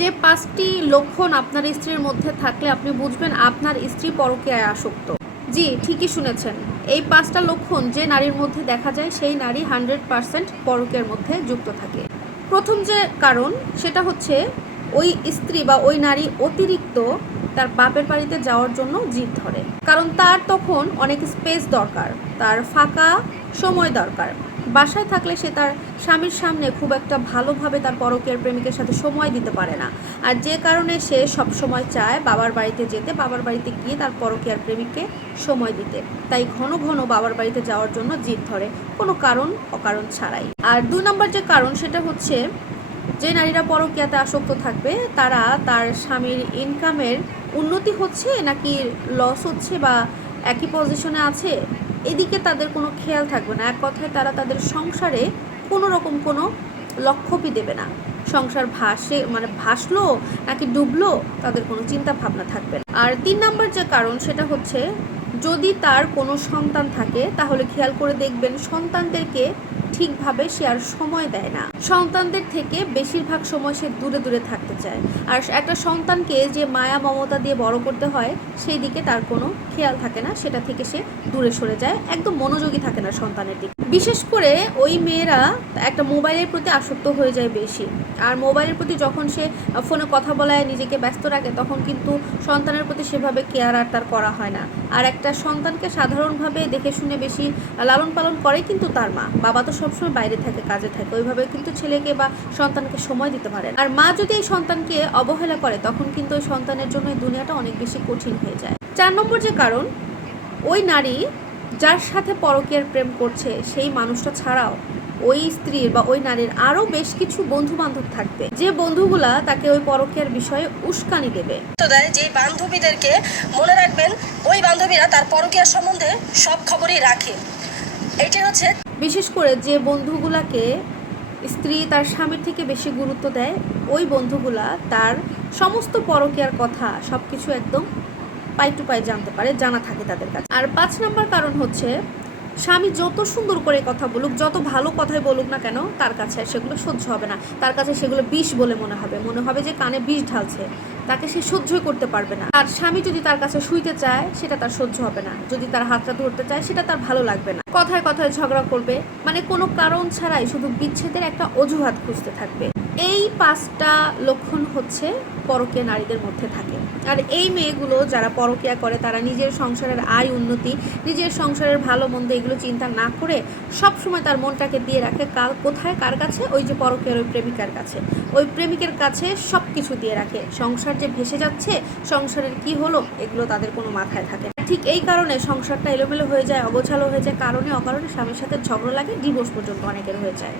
যে পাঁচটি লক্ষণ আপনার স্ত্রীর মধ্যে থাকলে আপনি বুঝবেন আপনার স্ত্রী পরকীয়ায় আসক্ত। জি, ঠিকই শুনেছেন। এই পাঁচটা লক্ষণ যে নারীর মধ্যে দেখা যায়, সেই নারী হান্ড্রেড পারসেন্ট পরকের মধ্যে যুক্ত থাকে। প্রথম যে কারণ, সেটা হচ্ছে ওই স্ত্রী বা ওই নারী অতিরিক্ত তার বাপের বাড়িতে যাওয়ার জন্য জিদ ধরে। কারণ তার তখন অনেক স্পেস দরকার, তার ফাঁকা সময় দরকার। বাসায় থাকলে সে তার স্বামীর সামনে খুব একটা ভালোভাবে তার পরকীয়ার প্রেমিকের সাথে সময় দিতে পারে না। আর যে কারণে সে সব সময় চায় বাবার বাড়িতে যেতে, বাবার বাড়িতে গিয়ে তার পরকীয়ার প্রেমিককে সময় দিতে। তাই ঘন ঘন বাবার বাড়িতে যাওয়ার জন্য জিদ ধরে, কোনো কারণ অকারণ ছাড়াই। আর দুই নম্বর যে কারণ, সেটা হচ্ছে যে নারীরা পরকীয়াতে আসক্ত থাকবে, তারা তার স্বামীর ইনকামের উন্নতি হচ্ছে নাকি লস হচ্ছে বা একই পজিশনে আছে? এদিকে তাদের কোনো খেয়াল থাকবে না। এক কথায় তারা তাদের সংসারে কোনো রকম কোনো লক্ষ্যপই দেবে না। সংসার ভাসে মানে ভাসলো নাকি ডুবলো, তাদের কোনো চিন্তা ভাবনা থাকবে না। আর তিন নম্বর যে কারণ, সেটা হচ্ছে যদি তার কোনো সন্তান থাকে, তাহলে খেয়াল করে দেখবেন সন্তানদেরকে ঠিকভাবে সে আর সময় দেয় না। সন্তানদের থেকে বেশিরভাগ সময় সে দূরে দূরে থাকতে চায়। আর একটা সন্তানকে যে মায়া, মমতা দিয়ে বড় করতে হয়, সেই দিকে তার কোনো খেয়াল থাকে না। সেটা থেকে সে দূরে সরে যায়। একদম মনোযোগী থাকে না সন্তানের দিকে। বিশেষ করে ওই মেয়েরা একটা মোবাইলের প্রতি আসক্ত হয়ে যায় বেশি। আর মোবাইলের প্রতি যখন সে ফোনে কথা বলায়, নিজেকে ব্যস্ত রাখে, তখন কিন্তু সন্তানের প্রতি সেভাবে কেয়ার আর তার করা হয় না। আর একটা সন্তানকে সাধারণভাবে দেখে শুনে বেশি লালন পালন করে কিন্তু তার মা। বাবা তো সবসময় বাইরে থাকে, কাজে থাকে। ওইভাবে কিন্তু ছেলেকে বা সন্তানকে সময় দিতে পারে আর মা যদি এই সন্তানকে অবহেলা করে, তখন কিন্তু ওই সন্তানের জন্য দুনিয়াটা অনেক বেশি কঠিন হয়ে যায়। চার নম্বর যে কারণ, ওই নারী যার সাথে পরকীয়ার প্রেম করছে, সেই মানুষটা ছাড়াও ওই স্ত্রীর বা ওই নারীর আরও বেশ কিছু বন্ধু বান্ধব থাকবে। যে বন্ধুগুলা তাকে ওই পরকীয়ার বিষয়ে উস্কানি দেবে। যে বান্ধবীদেরকে মনে রাখবেন, ওই বান্ধবীরা তার পরকীয়া সম্বন্ধে সব খবরই রাখে। এটি হচ্ছে বিশেষ করে যে বন্ধুগুলাকে স্ত্রী তার স্বামীর থেকে বেশি গুরুত্ব দেয়, ওই বন্ধুগুলা তার সমস্ত পরকীয়ার কথা সবকিছু একদম পাই টু পাই জানতে পারে, জানা থাকে তাদের কাছে। আর পাঁচ নম্বর কারণ হচ্ছে স্বামী যত সুন্দর করে কথা বলুক, যত ভালো কথাই বলুক না কেন, তার কাছে সেগুলো সহ্য হবে না। তার কাছে সেগুলো বিষ বলে মনে হবে। মনে হবে যে কানে বিষ ঢালছে। তাকে সে সহ্যই করতে পারবে না। আর স্বামী যদি তার কাছে শুইতে চায়, সেটা তার সহ্য হবে না। যদি তার হাতটা ধরতে চায়, সেটা তার ভালো লাগবে না। কথায় কথায় ঝগড়া করবে। মানে কোনো কারণ ছাড়াই শুধু বিচ্ছেদের একটা অজুহাত খুঁজতে থাকবে। এই পাঁচটা লক্ষণ হচ্ছে পরকীয়া নারীদের মধ্যে থাকে। আর এই মেয়েগুলো যারা পরকীয়া করে, তারা নিজের সংসারের আয় উন্নতি, নিজের সংসারের ভালো মন্দ এগুলো চিন্তা না করে সব সময় তার মনটাকে দিয়ে রাখে কার, কোথায়, কার কাছে? ওই যে পরকীয়ার, ওই প্রেমিকার কাছে। ওই প্রেমিকের কাছে সব কিছু দিয়ে রাখে। সংসার যে ভেসে যাচ্ছে, সংসারের কি হলো, এগুলো তাদের কোনো মাথায় থাকে। ঠিক এই কারণে সংসারটা এলোমেলো হয়ে যায়, অগোছালো হয়ে যায়, কারণে অকারণে স্বামীর সাথে ঝগড়া লাগে, ডিভোর্স পর্যন্ত অনেকের হয়ে যায়।